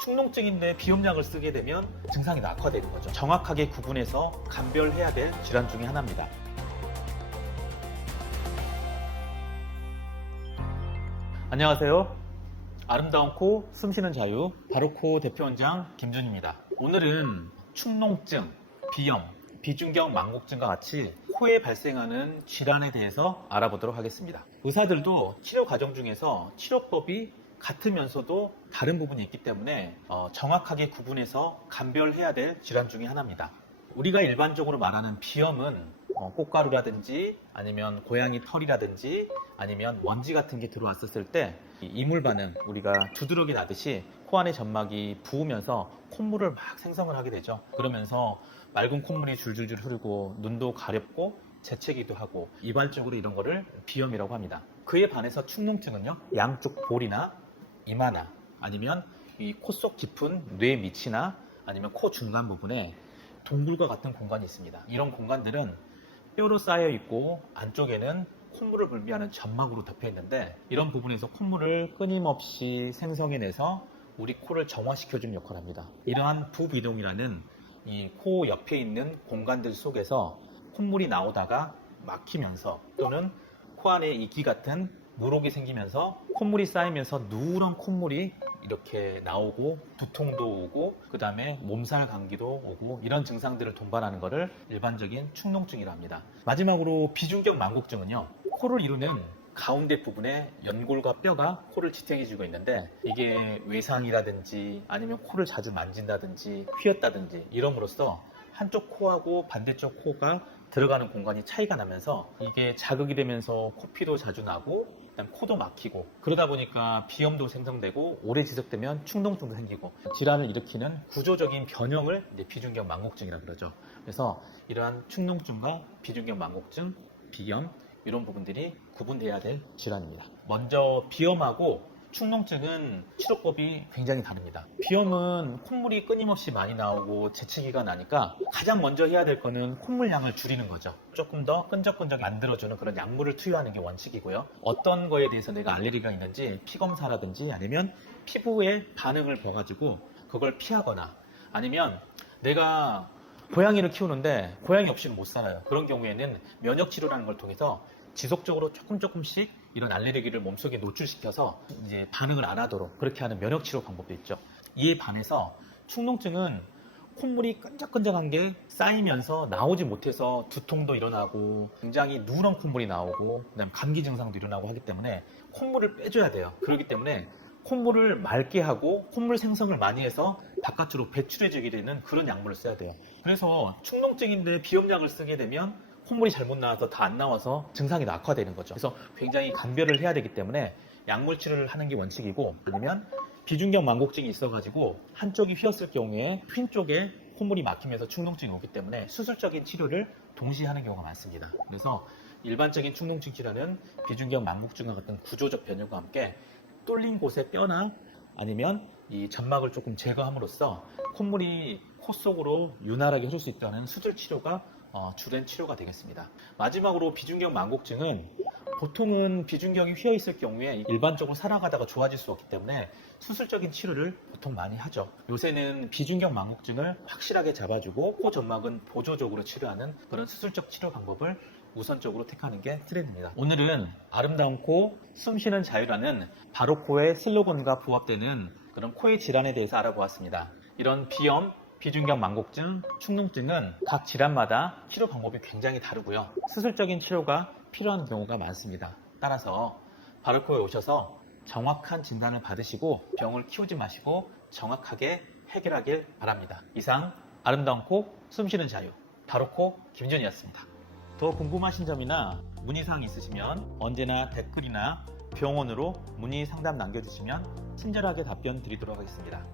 축농증인데 비염약을 쓰게 되면 증상이 악화되는 거죠. 정확하게 구분해서 감별해야 될 질환 중에 하나입니다. 안녕하세요. 아름다운 코, 숨쉬는 자유, 바로코 대표원장 김준입니다. 오늘은 축농증, 비염, 비중격 망곡증과 같이 코에 발생하는 질환에 대해서 알아보도록 하겠습니다. 의사들도 치료 과정 중에서 치료법이 같으면서도 다른 부분이 있기 때문에 정확하게 구분해서 감별해야 될 질환 중에 하나입니다. 우리가 일반적으로 말하는 비염은 꽃가루라든지 아니면 고양이 털이라든지 아니면 먼지 같은 게 들어왔었을 때 이물 반응, 우리가 두드러기 나듯이 코 안의 점막이 부으면서 콧물을 막 생성을 하게 되죠. 그러면서 맑은 콧물이 줄줄줄 흐르고 눈도 가렵고 재채기도 하고 이발적으로 이런 거를 비염이라고 합니다. 그에 반해서 축농증은요, 양쪽 볼이나 이마나 아니면 이 코 속 깊은 뇌 밑이나 아니면 코 중간 부분에 동굴과 같은 공간이 있습니다. 이런 공간들은 뼈로 쌓여 있고 안쪽에는 콧물을 분비하는 점막으로 덮여 있는데, 이런 부분에서 콧물을 끊임없이 생성해내서 우리 코를 정화시켜주는 역할을 합니다. 이러한 부비동이라는 이 코 옆에 있는 공간들 속에서 콧물이 나오다가 막히면서 또는 코 안에 이끼 같은 물혹이 생기면서 콧물이 쌓이면서 누런 콧물이 이렇게 나오고 두통도 오고 그 다음에 몸살 감기도 오고 이런 증상들을 동반하는 것을 일반적인 축농증이라 합니다. 마지막으로 비중격 망곡증은요, 코를 이루는 가운데 부분에 연골과 뼈가 코를 지탱해주고 있는데, 이게 외상이라든지 아니면 코를 자주 만진다든지 휘었다든지 이럼으로써 한쪽 코하고 반대쪽 코가 들어가는 공간이 차이가 나면서 이게 자극이 되면서 코피도 자주 나고 그다음 코도 막히고, 그러다 보니까 비염도 생성되고 오래 지속되면 축농증도 생기고 질환을 일으키는 구조적인 변형을 이제 비중격 망곡증이라고 그러죠. 그래서 이러한 축농증과 비중격 망곡증, 비염 이런 부분들이 구분돼야 될 질환입니다. 먼저 비염하고 축농증은 치료법이 굉장히 다릅니다. 비염은 콧물이 끊임없이 많이 나오고 재채기가 나니까 가장 먼저 해야 될 거는 콧물량을 줄이는 거죠. 조금 더 끈적끈적이 만들어주는 그런 약물을 투여하는 게 원칙이고요. 어떤 거에 대해서 내가 알레르기가 있는지 피검사라든지 아니면 피부에 반응을 봐가지고 그걸 피하거나, 아니면 내가 고양이를 키우는데 고양이 없이는 못 살아요. 그런 경우에는 면역치료라는 걸 통해서 지속적으로 조금씩 이런 알레르기를 몸속에 노출시켜서 이제 반응을 안 하도록 그렇게 하는 면역치료 방법도 있죠. 이에 반해서 축농증은 콧물이 끈적끈적한 게 쌓이면서 나오지 못해서 두통도 일어나고 굉장히 누런 콧물이 나오고 그다음에 감기 증상도 일어나고 하기 때문에 콧물을 빼줘야 돼요. 그렇기 때문에 콧물을 맑게 하고 콧물 생성을 많이 해서 바깥으로 배출해주게 되는 그런 약물을 써야 돼요. 그래서 축농증인데 비염약을 쓰게 되면 콧물이 잘못 나와서 다 안 나와서 증상이 악화되는 거죠. 그래서 굉장히 감별을 해야 되기 때문에 약물 치료를 하는 게 원칙이고, 아니면 비중격 망곡증이 있어가지고 한쪽이 휘었을 경우에 휜 쪽에 콧물이 막히면서 축농증이 오기 때문에 수술적인 치료를 동시에 하는 경우가 많습니다. 그래서 일반적인 축농증 치료는 비중격 망곡증과 같은 구조적 변형과 함께 뚫린 곳의 뼈나 아니면 이 점막을 조금 제거함으로써 콧물이 코 속으로 윤활하게 흐를 수 있다는 수술 치료가 주된 치료가 되겠습니다. 마지막으로 비중격 망곡증은 보통은 비중격이 휘어 있을 경우에 일반적으로 살아가다가 좋아질 수 없기 때문에 수술적인 치료를 보통 많이 하죠. 요새는 비중격 망곡증을 확실하게 잡아주고 코 점막은 보조적으로 치료하는 그런 수술적 치료 방법을 우선적으로 택하는 게 트렌드입니다. 오늘은 아름다운 코, 숨쉬는 자유라는 바로코의 슬로건과 부합되는 그런 코의 질환에 대해서 알아보았습니다. 이런 비염, 비중격 망곡증, 축농증은 각 질환마다 치료 방법이 굉장히 다르고요. 수술적인 치료가 필요한 경우가 많습니다. 따라서 바로코에 오셔서 정확한 진단을 받으시고 병을 키우지 마시고 정확하게 해결하길 바랍니다. 이상 아름다운 코, 숨쉬는 자유, 바로코 김준이었습니다. 더 궁금하신 점이나 문의사항 있으시면 언제나 댓글이나 병원으로 문의 상담 남겨주시면 친절하게 답변 드리도록 하겠습니다.